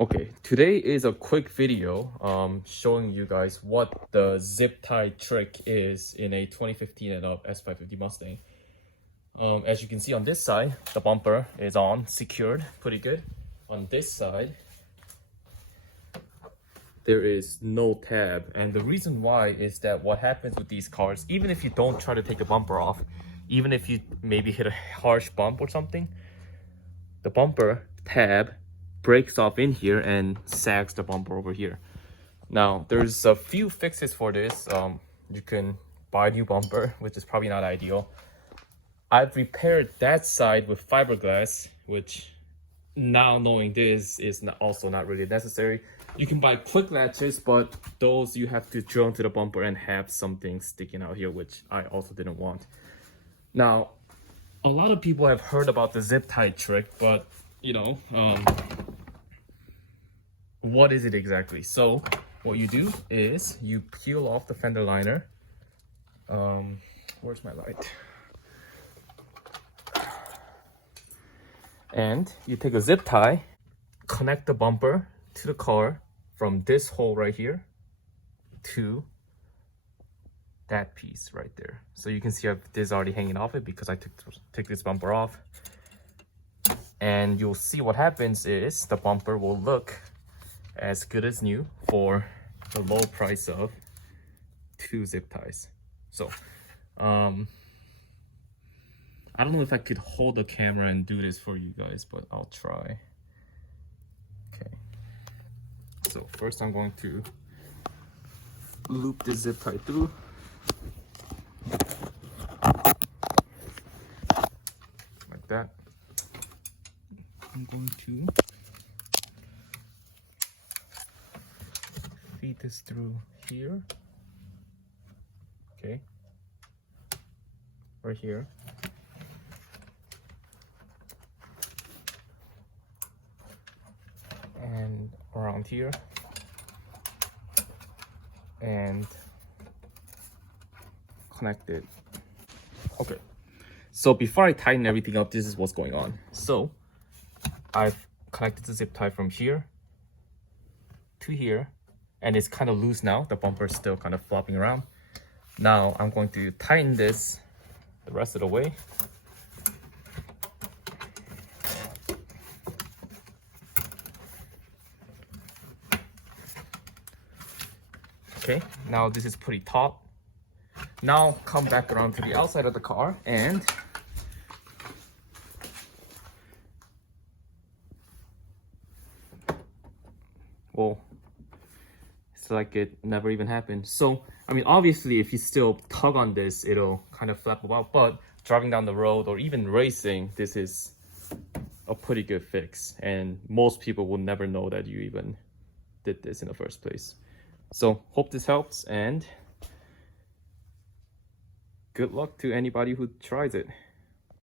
Okay, today is a quick video showing you guys what the zip tie trick is in a 2015 and up S550 Mustang. As you can see on this side, the bumper is on, secured, pretty good. On this side, there is no tab, and the reason why is that what happens with these cars, even if you don't try to take the bumper off, even if you maybe hit a harsh bump or something, the bumper tab breaks off in here and sags the bumper over here. Now there's a few fixes for this. You can buy a new bumper, which is probably not ideal. I've repaired that side with fiberglass, which now knowing this is also not really necessary. You can buy quick latches, but those you have to drill into the bumper and have something sticking out here, which I also didn't want. Now, a lot of people have heard about the zip tie trick, but you know, what is it exactly? So what you do is you peel off the fender liner. Where's my light? And you take a zip tie, connect the bumper to the car from this hole right here to that piece right there. So you can see this is already hanging off it because I took this bumper off. And you'll see what happens is the bumper will look as good as new for the low price of 2 zip ties. So I don't know if I could hold the camera and do this for you guys, but I'll try. Okay, so first I'm going to loop this zip tie through. Like that. I'm going to feed this through here. Okay, right here. And around here. And connect it. Okay, so before I tighten everything up, this is what's going on. So I've connected the zip tie from here to here, and it's kind of loose now. The bumper is still kind of flopping around. Now I'm going to tighten this the rest of the way. Okay, now this is pretty taut. Now come back around to the outside of the car and well, it's like it never even happened. So, I mean, obviously, if you still tug on this, it'll kind of flap about, but driving down the road or even racing, this is a pretty good fix. And most people will never know that you even did this in the first place. So, hope this helps and good luck to anybody who tries it.